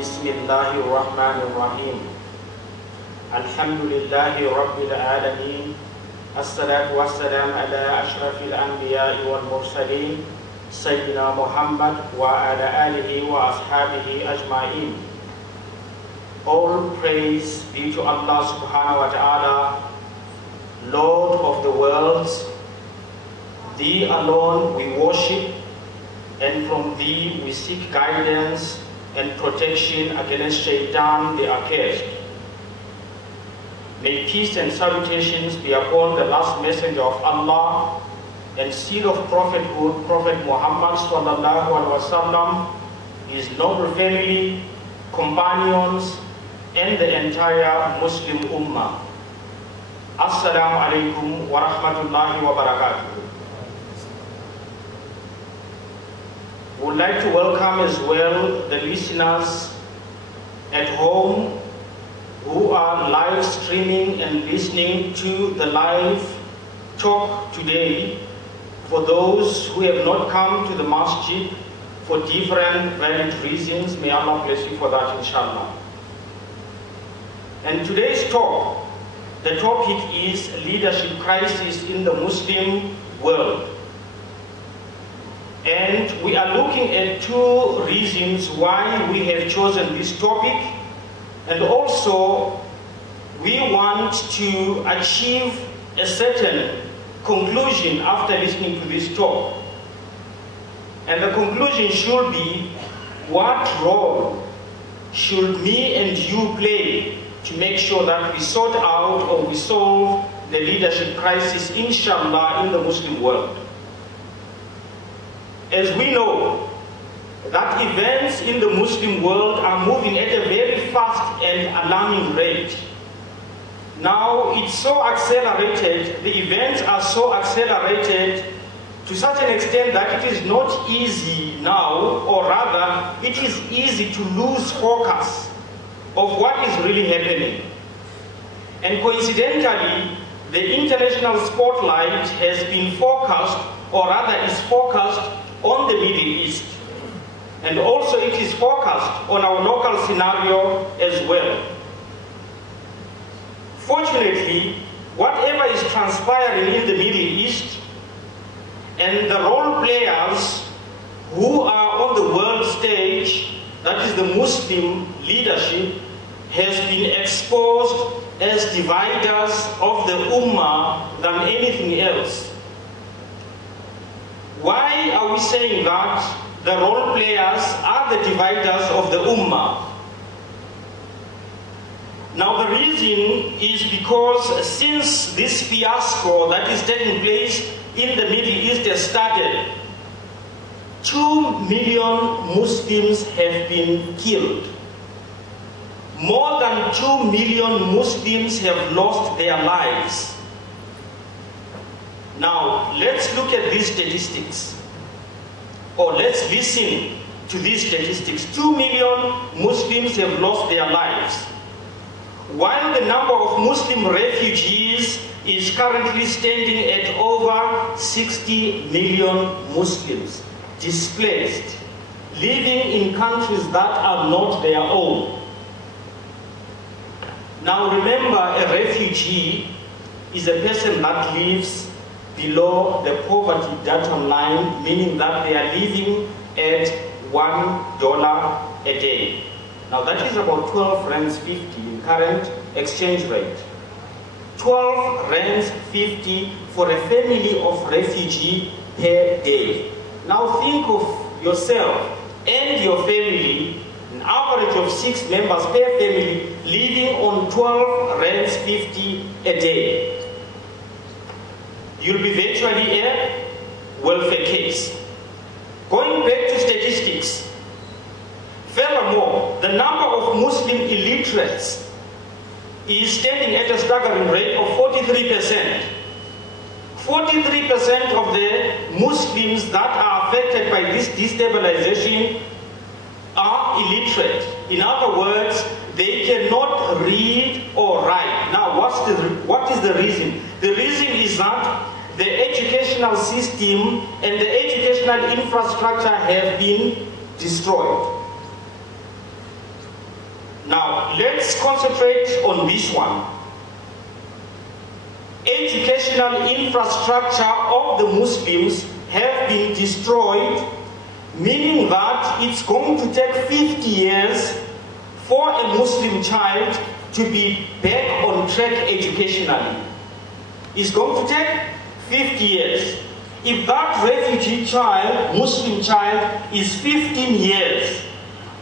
Bismillahirrahmanirrahim. Alhamdulillahi Rabbil Alameen. As-salatu was-salam ala ashrafil anbiya'i wal mursaleen. Sayyidina Muhammad wa ala alihi wa ashabihi ajma'in. All praise be to Allah subhanahu wa ta'ala, Lord of the worlds. Thee alone we worship, and from Thee we seek guidance and protection against Shaitan the accursed. May peace and salutations be upon the last messenger of Allah and seal of prophethood, Prophet Muhammad sallallahu alaihi wasallam, his noble family, companions, and the entire Muslim Ummah. Assalamu alaikum wa rahmatullahi wa barakatuh. We would like to welcome as well the listeners at home who are live streaming and listening to the live talk today. For those who have not come to the masjid for different valid reasons, may Allah bless you for that, inshallah. And today's talk, the topic is leadership crisis in the Muslim world. And we are looking at two reasons why we have chosen this topic, and also we want to achieve a certain conclusion after listening to this talk. And the conclusion should be, what role should me and you play to make sure that we sort out or we solve the leadership crisis, inshallah, in the Muslim world? As we know that events in the Muslim world are moving at a very fast and alarming rate. Now it's so accelerated, the events are so accelerated to such an extent that it is not easy now, or rather it is easy to lose focus of what is really happening. And coincidentally, the international spotlight has been focused, or rather is focused, on the Middle East. And also it is focused on our local scenario as well. Fortunately, whatever is transpiring in the Middle East and the role players who are on the world stage, that is the Muslim leadership, has been exposed as dividers of the Ummah than anything else. Why are we saying that the role players are the dividers of the Ummah? Now the reason is because since this fiasco that is taking place in the Middle East has started, 2 million Muslims have been killed. More than 2 million Muslims have lost their lives. Now, let's look at these statistics, or let's listen to these statistics. 2 million Muslims have lost their lives, while the number of Muslim refugees is currently standing at over 60 million Muslims displaced, living in countries that are not their own. Now remember, a refugee is a person that lives below the poverty datum line, meaning that they are living at $1 a day. Now that is about 12 rands 50 in current exchange rate. 12 rands 50 for a family of refugee per day. Now think of yourself and your family, an average of 6 members per family, living on 12 rands 50 a day. You'll be virtually a welfare case. Going back to statistics, furthermore, the number of Muslim illiterates is standing at a staggering rate of 43%. 43% of the Muslims that are affected by this destabilization are illiterate. In other words, they cannot read or write. Now, what is the reason? The reason is that the educational system and the educational infrastructure have been destroyed. Now, let's concentrate on this one. Educational infrastructure of the Muslims have been destroyed, meaning that it's going to take 50 years for a Muslim child to be back on track educationally. It's going to take 50 years. If that refugee child, Muslim child, is 15 years,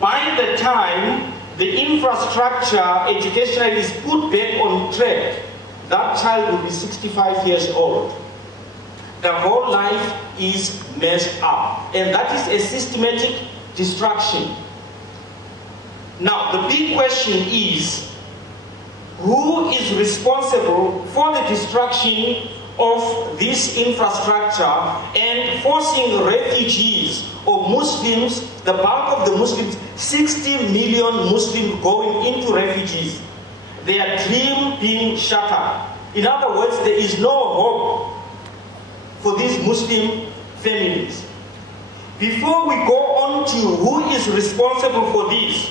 by the time the infrastructure educationally is put back on track, that child will be 65 years old. The whole life is messed up. And that is a systematic destruction. Now, the big question is, who is responsible for the destruction of this infrastructure and forcing refugees or Muslims, the bulk of the Muslims, 60 million Muslims going into refugees, their dream being shattered? In other words, there is no hope for these Muslim families. Before we go on to who is responsible for this,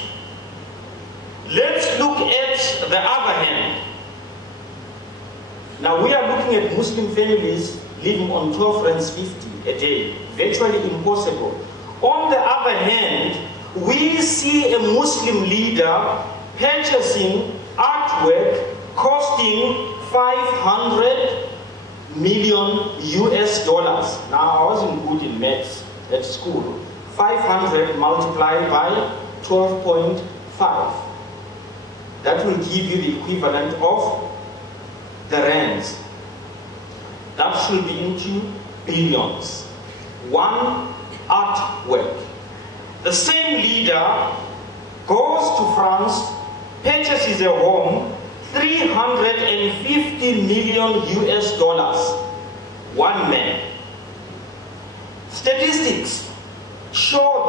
let's look at the other hand. Now we are looking at Muslim families living on 12 rands 50 a day, virtually impossible. On the other hand, we see a Muslim leader purchasing artwork costing 500 million US dollars. Now I wasn't good in maths at school. 500 multiplied by 12.5. That will give you the equivalent of the rands. That should be into billions. One artwork. The same leader goes to France, purchases a home, 350 million US dollars. One man. Statistics show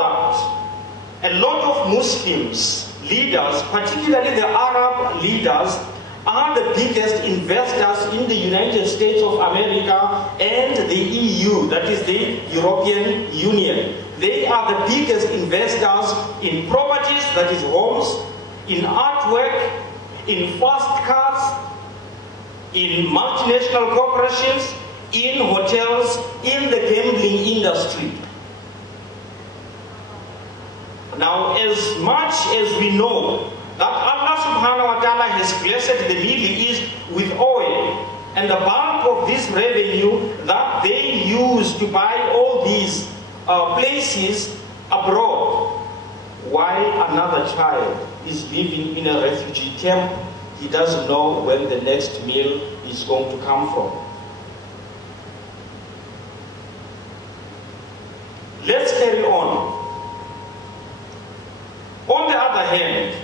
that a lot of Muslims, leaders, particularly the Arab leaders, are the biggest investors in the United States of America and the EU, that is the European Union. They are the biggest investors in properties, that is homes, in artwork, in fast cars, in multinational corporations, in hotels, in the gambling industry. Now, as much as we know that Allah subhanahu wa ta'ala has blessed the Middle East with oil, and the bulk of this revenue that they use to buy all these places abroad, while another child is living in a refugee camp, he doesn't know when the next meal is going to come from. Let's carry on. On the other hand,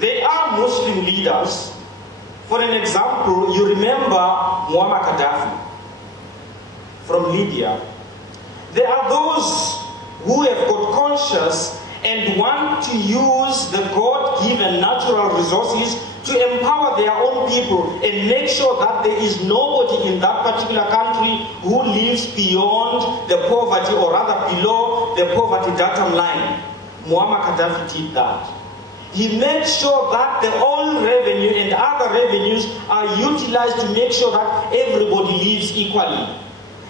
there are Muslim leaders. For an example, you remember Muammar Gaddafi from Libya. There are those who have got conscious and want to use the God-given natural resources to empower their own people and make sure that there is nobody in that particular country who lives beyond the poverty, or rather below the poverty datum line. Muammar Gaddafi did that. He made sure that the oil revenue and other revenues are utilized to make sure that everybody lives equally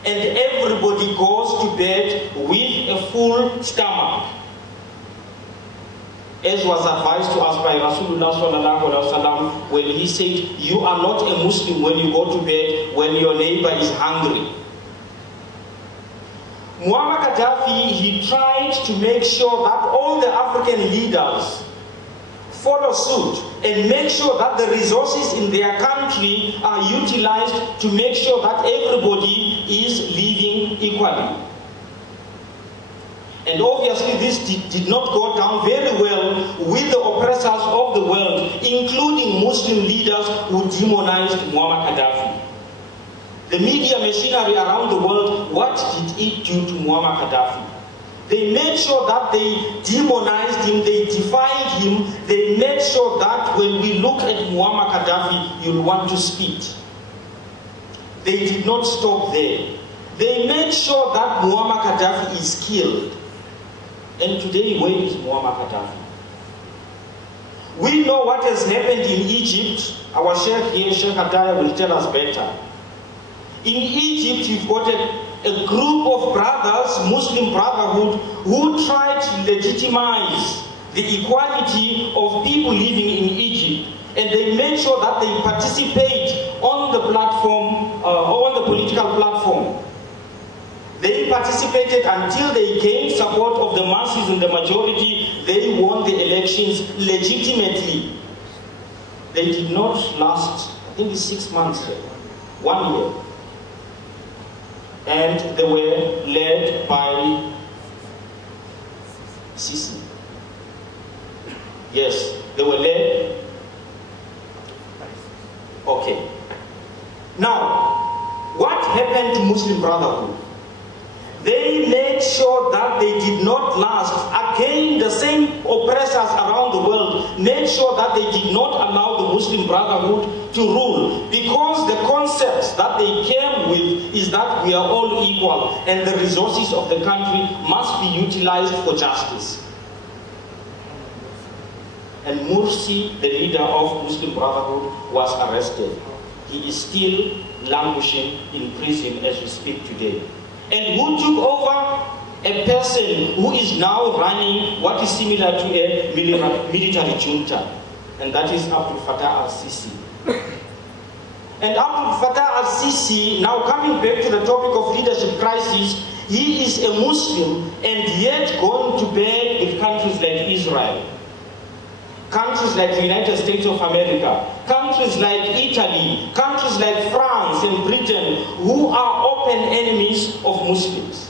and everybody goes to bed with a full stomach, as was advised to us by Rasulullah sallallahu alaihi wasallam when he said, you are not a Muslim when you go to bed when your neighbor is hungry. Muammar Gaddafi, he tried to make sure that all the African leaders follow suit and make sure that the resources in their country are utilized to make sure that everybody is living equally. And obviously this did not go down very well with the oppressors of the world, including Muslim leaders who demonized Muammar Gaddafi. The media machinery around the world, what did it do to Muammar Gaddafi? They made sure that they demonized him, they defied him, they made sure that when we look at Muammar Gaddafi, you'll want to spit. They did not stop there. They made sure that Muammar Gaddafi is killed. And today, where is Muammar Gaddafi? We know what has happened in Egypt. Our Sheikh here, Sheikh Ataya, will tell us better. In Egypt, you've got a group of brothers, Muslim Brotherhood, who tried to legitimize the equality of people living in Egypt. And they made sure that they participate on the platform, on the political platform. They participated until they gained support of the masses and the majority. They won the elections legitimately. They did not last, I think it's 6 months, 1 year. And they were led by Sisi. Yes, they were led. Okay. Now, what happened to Muslim Brotherhood? They made sure that they did not last. Again, the same oppressors around the world made sure that they did not allow the Muslim Brotherhood to rule. Because the concepts that they came with is that we are all equal and the resources of the country must be utilized for justice. And Mursi, the leader of Muslim Brotherhood, was arrested. He is still languishing in prison as we speak today. And who took over? A person who is now running what is similar to a military junta, and that is Abdel Fattah al-Sisi. And Abdel Fattah al-Sisi, now coming back to the topic of leadership crisis, he is a Muslim and yet going to beg with countries like Israel, countries like the United States of America, countries like Italy, countries like France and Britain, who are open enemies of Muslims.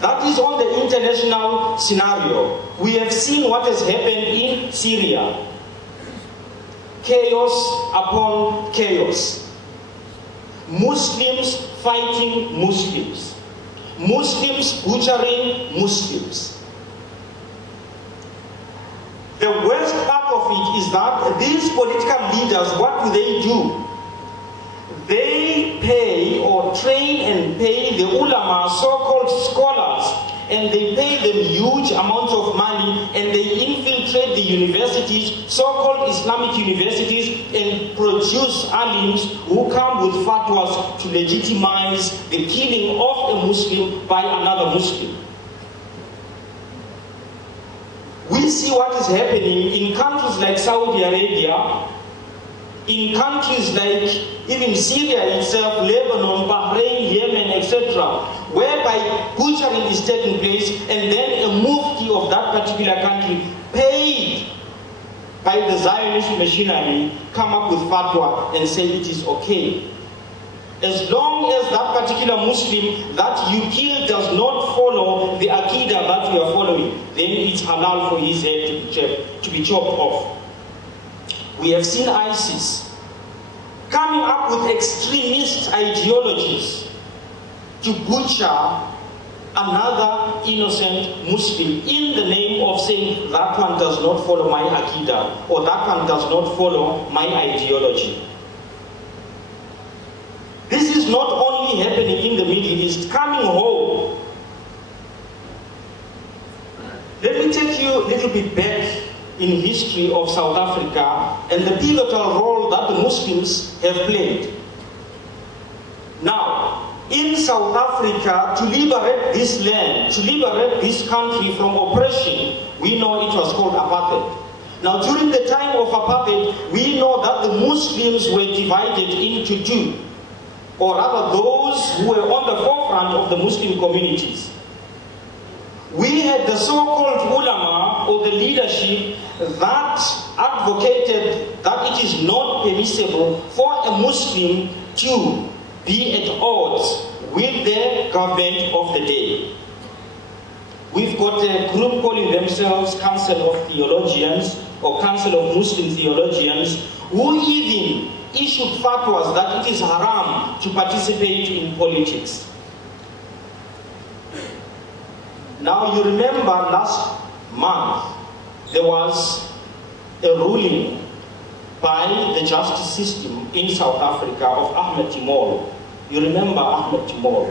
That is on the international scenario. We have seen what has happened in Syria. Chaos upon chaos. Muslims fighting Muslims. Muslims butchering Muslims. The worst part of it is that these political leaders, what do? They pay or train and pay the ulama, so-called scholars, and they pay them huge amounts of money, and they infiltrate the universities, so-called Islamic universities, and produce alims who come with fatwas to legitimize the killing of a Muslim by another Muslim. We see what is happening in countries like Saudi Arabia, in countries like even Syria itself, Lebanon, Bahrain, Yemen, etc., whereby butchering is taking place, and then a mufti of that particular country, paid by the Zionist machinery, come up with fatwa and say it is okay. As long as that particular Muslim that you kill does not follow the Aqidah that you are following, then it's halal for his head to be chopped off. We have seen ISIS coming up with extremist ideologies to butcher another innocent Muslim in the name of saying that one does not follow my Aqidah or that one does not follow my ideology. This is not only happening in the Middle East, coming home. Let me take you a little bit back in history of South Africa and the pivotal role that the Muslims have played. Now, in South Africa, to liberate this land, to liberate this country from oppression, we know it was called apartheid. Now, during the time of apartheid, we know that the Muslims were divided into two, or rather those who were on the forefront of the Muslim communities. We had the so-called ulama, or the leadership, that advocated that it is not permissible for a Muslim to be at odds with the government of the day. We've got a group calling themselves Council of Theologians, or Council of Muslim Theologians, who even issued fatwas that it is haram to participate in politics. Now you remember last month there was a ruling by the justice system in South Africa of Ahmed Timol. You remember Ahmed Timol?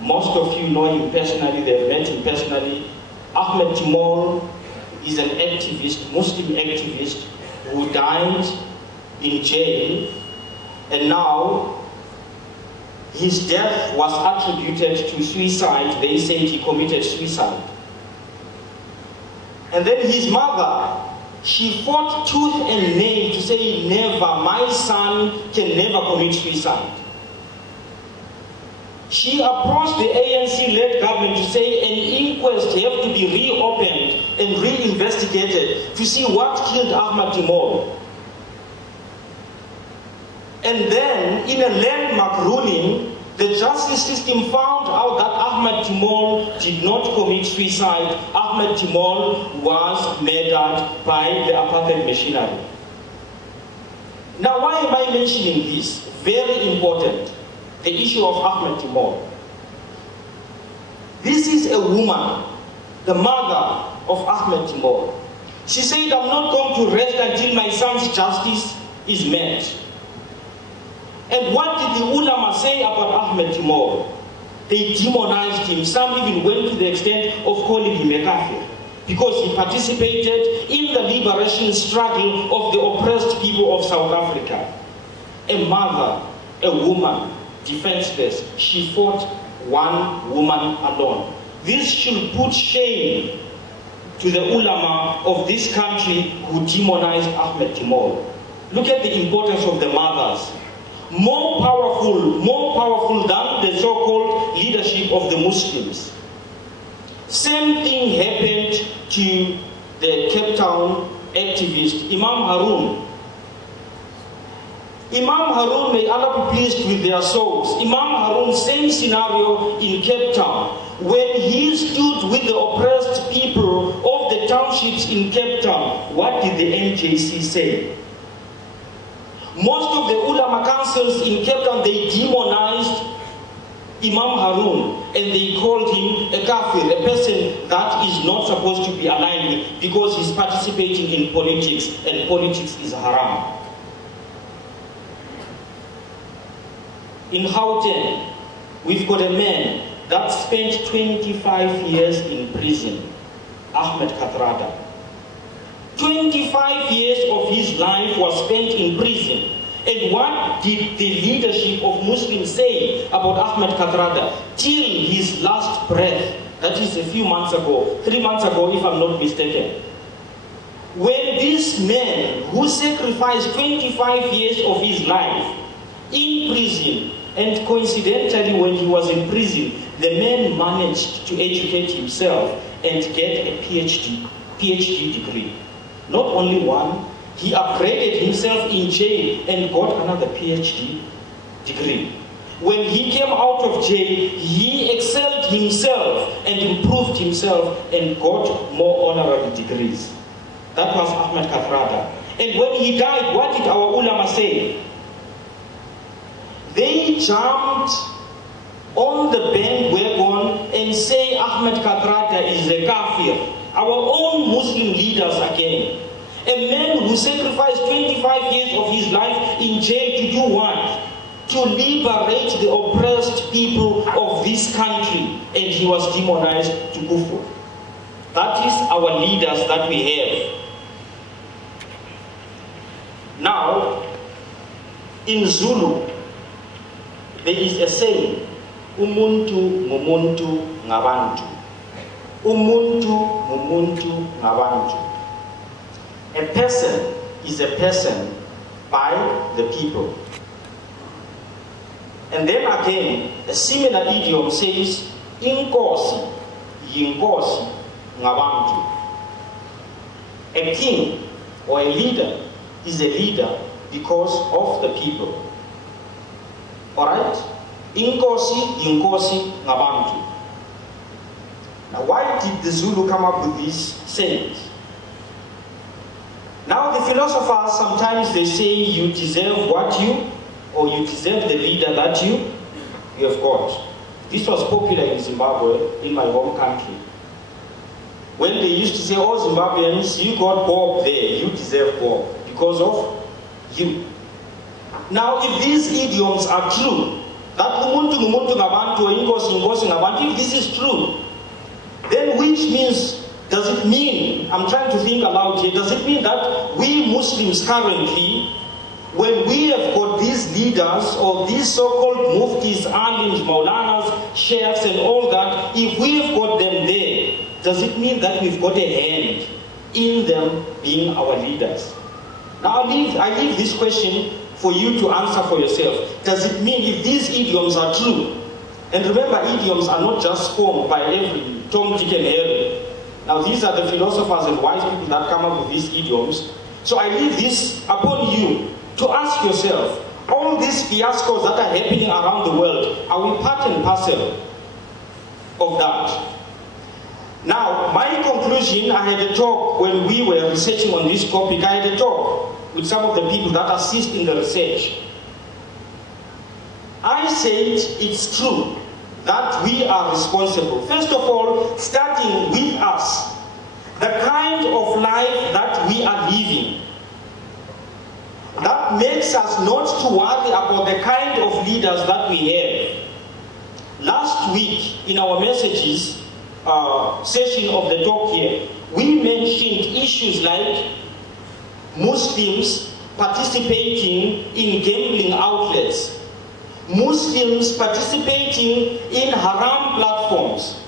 Most of you know him personally, they've met him personally. Ahmed Timol is an activist, Muslim activist, who died in jail, and now his death was attributed to suicide. They said he committed suicide. And then his mother, she fought tooth and nail to say, never, my son can never commit suicide. She approached the ANC-led government to say an inquest have to be reopened and reinvestigated to see what killed Ahmad Timol. And then, in a landmark ruling, the justice system found out that Ahmad Timol did not commit suicide. Ahmad Timol was murdered by the apartheid machinery. Now, why am I mentioning this? Very important. The issue of Ahmad Timol. This is a woman, the mother of Ahmad Timol. She said, I'm not going to rest until my son's justice is met. And what did the ulama say about Ahmad Timol? They demonized him. Some even went to the extent of calling him a kafir, because he participated in the liberation struggle of the oppressed people of South Africa. A mother, a woman, defenseless, she fought one woman alone. This should put shame to the ulama of this country who demonized Ahmad Timol. Look at the importance of the mothers. More powerful than the so-called leadership of the Muslims. Same thing happened to the Cape Town activist, Imam Harun. Imam Harun, may Allah be pleased with their souls. Imam Harun, same scenario in Cape Town. When he stood with the oppressed people of the townships in Cape Town, what did the NJC say? Most of the ulama councils in Cape Town, they demonized Imam Harun and they called him a kafir, a person that is not supposed to be aligned with because he's participating in politics, and politics is haram. In Gauteng, we've got a man that spent 25 years in prison, Ahmed Kathrada. 25 years of his life was spent in prison. And what did the leadership of Muslims say about Ahmed Kathrada till his last breath? That is a few months ago, 3 months ago if I'm not mistaken. When this man who sacrificed 25 years of his life in prison, and coincidentally when he was in prison, the man managed to educate himself and get a PhD degree. Not only one, he upgraded himself in jail and got another PhD degree. When he came out of jail, he excelled himself and improved himself and got more honorary degrees. That was Ahmed Kathrada. And when he died, what did our ulama say? They jumped on the bandwagon and say Ahmed Kathrada is a kafir. Our own Muslim leaders again. A man who sacrificed 25 years of his life in jail to do what? To liberate the oppressed people of this country. And he was demonized to kufr. That is our leaders that we have. Now, in Zulu, there is a saying, umuntu ngumuntu ngabantu. Umuntu ngumuntu ngabantu. A person is a person by the people. And then again, a similar idiom says, inkosi, yinkosi ngabantu. A king or a leader is a leader because of the people. Alright? Inkosi, yinkosi ngabantu. Now, why did the Zulu come up with these sayings? Now, the philosophers, sometimes they say you deserve what you, or you deserve the leader that you have got. This was popular in Zimbabwe, in my home country. When they used to say, oh, Zimbabweans, you got Bob there, you deserve Bob, because of you. Now, if these idioms are true, that umuntu ngumuntu ngabantu, inkosi inkosi ngabantu, if this is true, then which means, does it it mean, I'm trying to think aloud here, does it mean that we Muslims currently, when we have got these leaders or these so-called muftis, alims, maulanas, sheikhs and all that, if we have got them there, does it mean that we've got a hand in them being our leaders? Now I leave this question for you to answer for yourself. Does it mean if these idioms are true, and remember idioms are not just formed by every Tom, Dick and Harry. Now these are the philosophers and wise people that come up with these idioms. So I leave this upon you to ask yourself, all these fiascos that are happening around the world, are we part and parcel of that? Now, my conclusion, I had a talk when we were researching on this topic, I had a talk with some of the people that assist in the research. I said it's true that we are responsible. First of all, starting with us, the kind of life that we are living, that makes us not to worry about the kind of leaders that we have. Last week, in our messages session of the talk here, we mentioned issues like Muslims participating in gambling outlets, Muslims participating in haram platforms,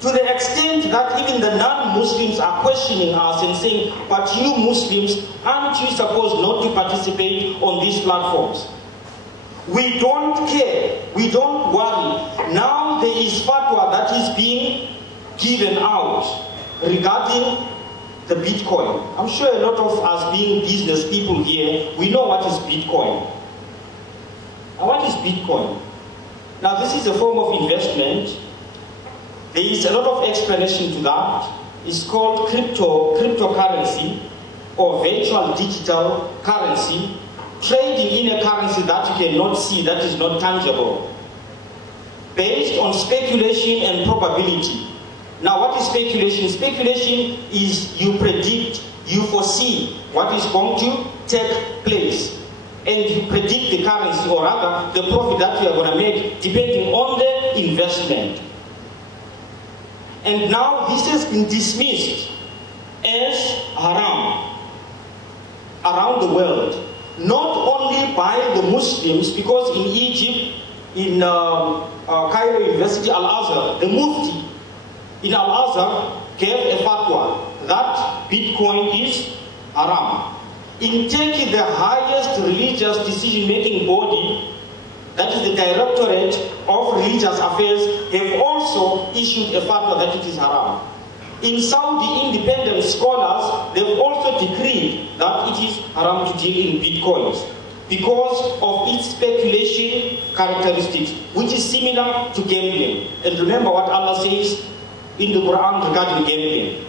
to the extent that even the non-Muslims are questioning us and saying, but you Muslims, aren't you supposed not to participate on these platforms? We don't care, we don't worry. Now there is fatwa that is being given out regarding the Bitcoin. I'm sure a lot of us being business people here, we know what is Bitcoin. Now what is Bitcoin? Now this is a form of investment. There is a lot of explanation to that. It's called cryptocurrency or virtual digital currency, trading in a currency that you cannot see, that is not tangible, based on speculation and probability. Now what is speculation? Speculation is you predict, you foresee what is going to take place, and you predict the currency, or rather the profit that you are going to make depending on the investment. And now this has been dismissed as haram around the world. Not only by the Muslims, because in Egypt, in Cairo University, Al-Azhar, the Mufti in Al-Azhar gave a fatwa that Bitcoin is haram. In Turkey, the highest religious decision-making body, that is the Directorate of Religious Affairs, have also issued a fatwa that it is haram. In Saudi, independent scholars, they've also decreed that it is haram to deal in Bitcoins because of its speculation characteristics, which is similar to gambling. And remember what Allah says in the Quran regarding gambling.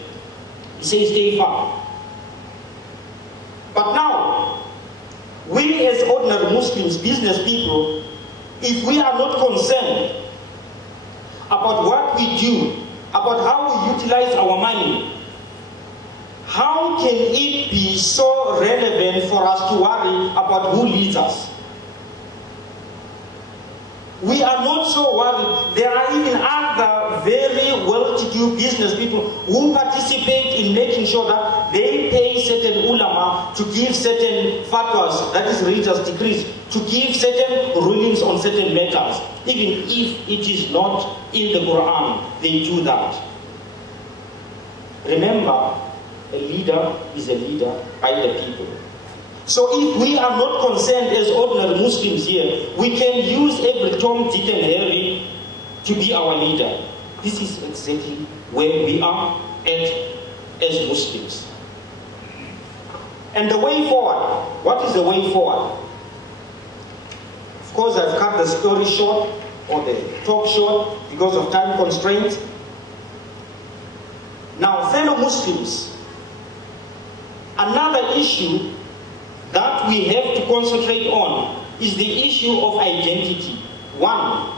He says, stay far. But now, we as ordinary Muslims, business people, if we are not concerned about what we do, about how we utilize our money, how can it be so relevant for us to worry about who leads us? We are not so worried. There are even other very well-to-do business people who participate in making sure that they pay certain ulama to give certain fatwas, that is religious decrees, to give certain rulings on certain matters. Even if it is not in the Quran, they do that. Remember, a leader is a leader by the people. So if we are not concerned as ordinary Muslims here, we can use every Tom, Dick and Harry to be our leader. This is exactly where we are at as Muslims. And the way forward, what is the way forward? Of course, I've cut the story short, or the talk short, because of time constraints. Now, fellow Muslims, another issue that we have to concentrate on is the issue of identity. One,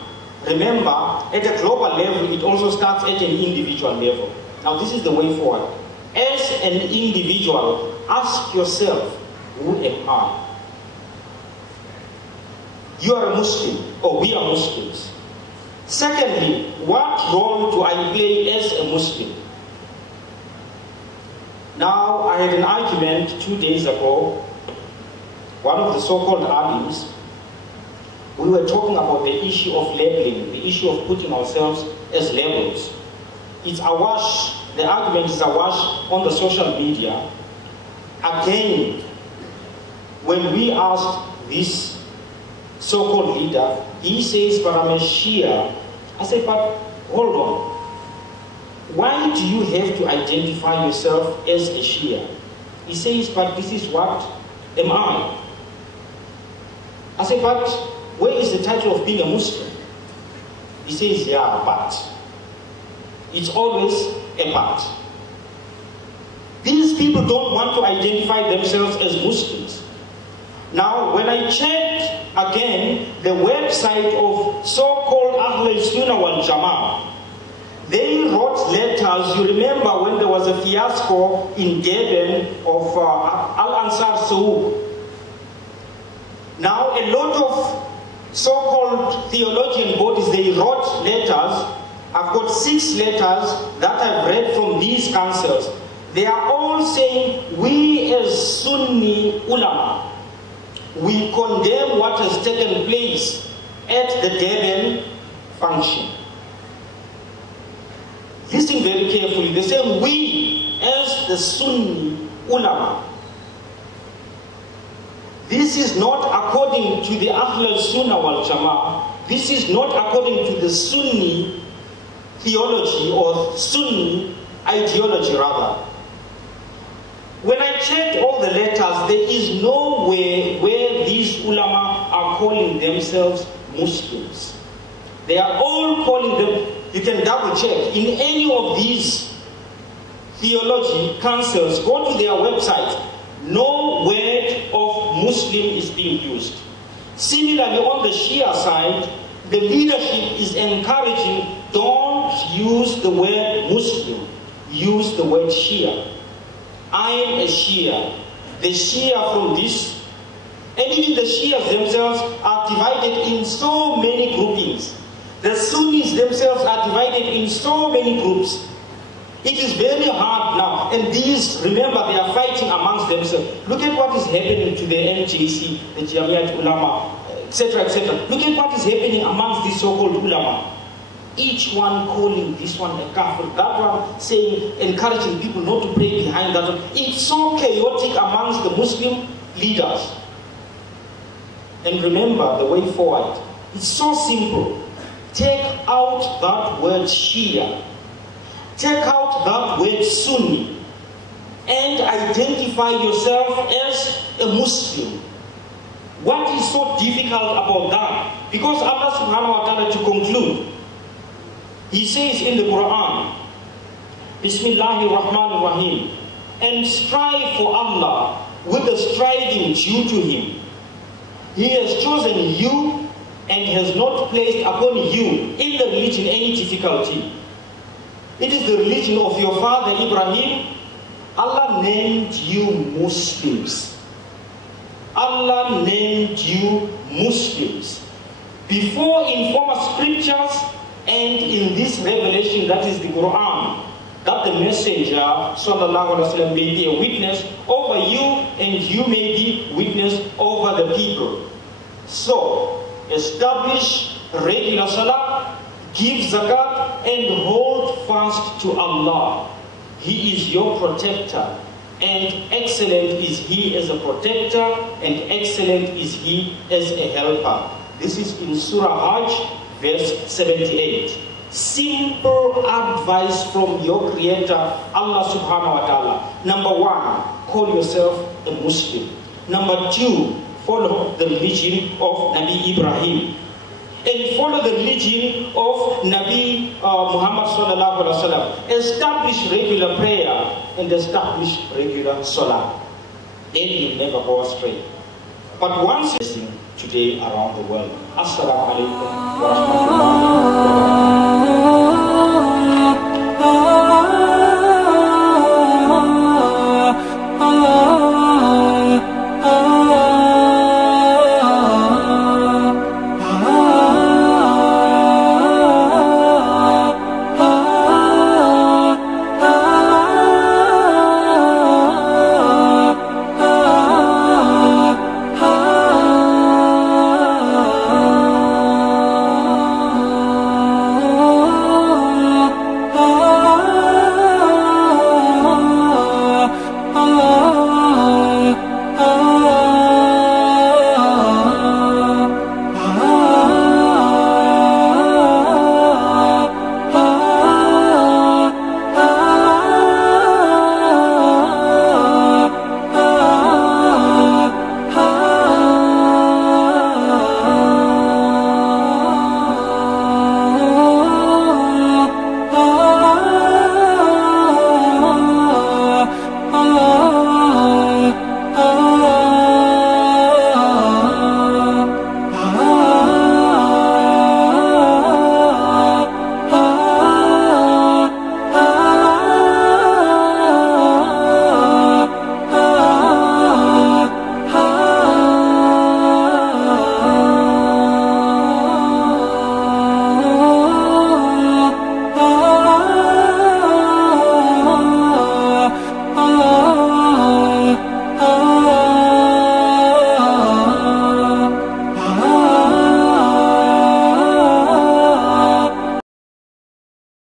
remember, at a global level, it also starts at an individual level. Now, this is the way forward. As an individual, ask yourself, who am I? You are a Muslim, or we are Muslims. Secondly, what role do I play as a Muslim? Now, I had an argument 2 days ago, one of the so-called alims. We were talking about the issue of labeling, the issue of putting ourselves as labels. It's awash, the argument is awash on the social media. Again, when we asked this so-called leader, he says, but I'm a Shia. I said, but hold on. Why do you have to identify yourself as a Shia? He says, but this is what am I? I said, but where is the title of being a Muslim? He says, yeah, but. It's always a but. These people don't want to identify themselves as Muslims. Now, when I checked again the website of so-called Ahlul Sunnah wal Jama'ah, they wrote letters. You remember when there was a fiasco in Durban of Al-Ansar Saud. Now, a lot of so-called theologian bodies, they wrote letters. I've got 6 letters that I've read from these councils. They are all saying, we as Sunni ulama, we condemn what has taken place at the Durban function. Listen very carefully. They say, we as the Sunni ulama. This is not according to the Ahlul Sunnah wal Jama'ah. This is not according to the Sunni theology or Sunni ideology rather. When I checked all the letters, there is nowhere where these ulama are calling themselves Muslims. They are all calling them, you can double check, in any of these theology councils, go to their website, no word of Muslim is being used. Similarly, on the Shia side, the leadership is encouraging, don't use the word Muslim, use the word Shia. I am a Shia. The Shia from this, and even the Shias themselves are divided in so many groupings. The Sunnis themselves are divided in so many groups. It is very hard now, and these, remember, they are fighting amongst themselves. Look at what is happening to the NJC, the Jamiat Ulama, etc., etc. Look at what is happening amongst these so-called ulama. Each one calling this one a kafir, that one saying, encouraging people not to pray behind that one. It's so chaotic amongst the Muslim leaders. And remember the way forward. It's so simple. Take out that word Shia. Take out that word Sunni. And identify yourself as a Muslim. What is so difficult about that? Because Allah subhanahu wa ta'ala, to conclude, He says in the Quran, Bismillahir Rahmanir Rahim, and strive for Allah with the striving due to Him. He has chosen you and has not placed upon you in the religion any difficulty. It is the religion of your father Ibrahim. Allah named you Muslims. Allah named you Muslims. Before in former scriptures and in this revelation, that is the Quran, that the messenger sallallahu alaihi wasallam may be a witness over you and you may be witness over the people. So, establish regular salah, give zakat, and hold fast to Allah. He is your protector, and excellent is He as a protector, and excellent is He as a helper. This is in Surah Hajj, verse 78. Simple advice from your Creator, Allah subhanahu wa ta'ala. Number 1, call yourself a Muslim. Number 2, follow the religion of Nabi Ibrahim. And follow the religion of Nabi Muhammad sallallahu alaihi wasallam. Establish regular prayer and establish regular salah. Then you'll never go astray. But once you're today around the world. Assalamu alaikum wa rahmatullahi wa barakatuh.